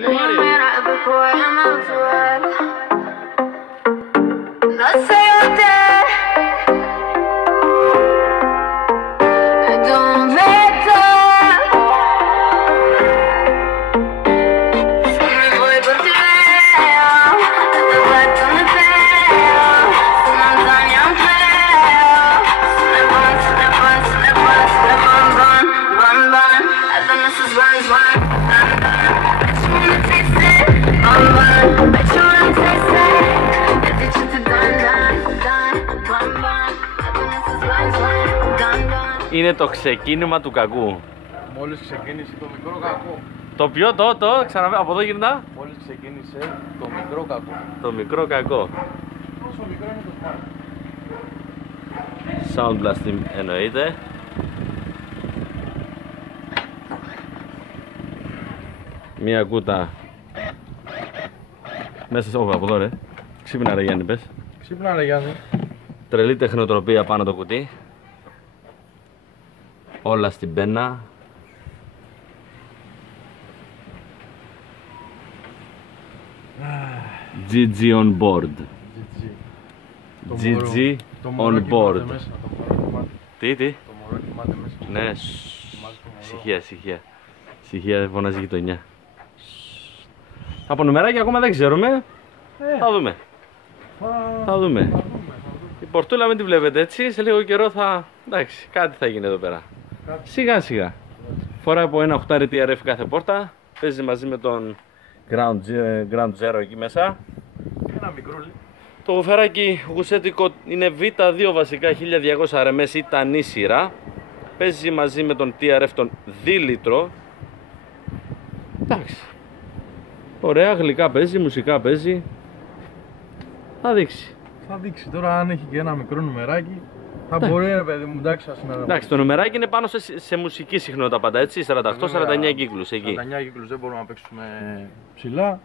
Είναι ο Μάριο. Είναι το ξεκίνημα του κακού. Μόλις ξεκίνησε το μικρό κακό. Το ποιο, ξαναβέ, από εδώ γυρνά. Μόλις ξεκίνησε το μικρό κακό. Το μικρό κακό. Πόσο μικρό είναι το Sound blasting εννοείται. Μία κούτα μέσα από εδώ ρε. Ξύπνα ρε Γιάννη πες. Ξύπνα ρε Γιάννη. Τρελή τεχνοτροπία πάνω το κουτί. Όλα στην πένα. GG on board. GG on board. Τι? Το μωρό κοιμάται μέσα. Ναι, ησυχία, δεν φωνάζει η γειτονιά. Από νομεράκια ακόμα δεν ξέρουμε. Θα δούμε. Η πορτούλα μην τη βλέπετε έτσι, σε λίγο καιρό θα... εντάξει, κάτι θα γίνει εδώ πέρα. Σιγά σιγά. Φοράει από ένα 8 TRF κάθε πόρτα. Παίζει μαζί με τον Ground Zero εκεί μέσα. Ένα μικρούλι. Το γουφεράκι γουσέτικο είναι V2 βασικά 1200 RMS ιτανή σειρά. Παίζει μαζί με τον TRF τον 2 λίτρο. Εντάξει. Ωραία, γλυκά παίζει, μουσικά παίζει. Θα δείξει. Θα δείξει τώρα αν έχει και ένα μικρό νουμεράκι. Θα μπορεί ρε παιδί μου, εντάξει, εντάξει, το νουμεράκι είναι πάνω σε μουσική συχνότητα πάντα, έτσι, 48-49 κύκλους εκεί. 49 κύκλους δεν μπορούμε να παίξουμε ψηλά.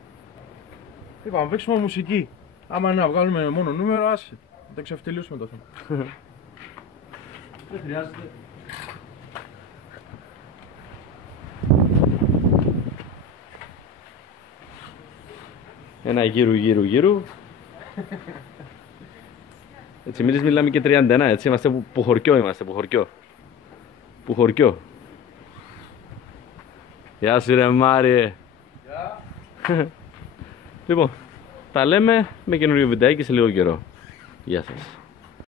Είπαμε να παίξουμε μουσική. Άμα είναι να βγάλουμε μόνο νούμερο, άσε. Θα το ξεφτυλίσουμε το θέμα. Δεν χρειάζεται. Ένα γύρου. Έτσι εμείς μιλάμε και 31, έτσι είμαστε που χορκιό που χορκιό. Γεια σου ρε Μάριε. Γεια. Λοιπόν, τα λέμε με καινούριο βιντεάκι σε λίγο καιρό. Γεια σας.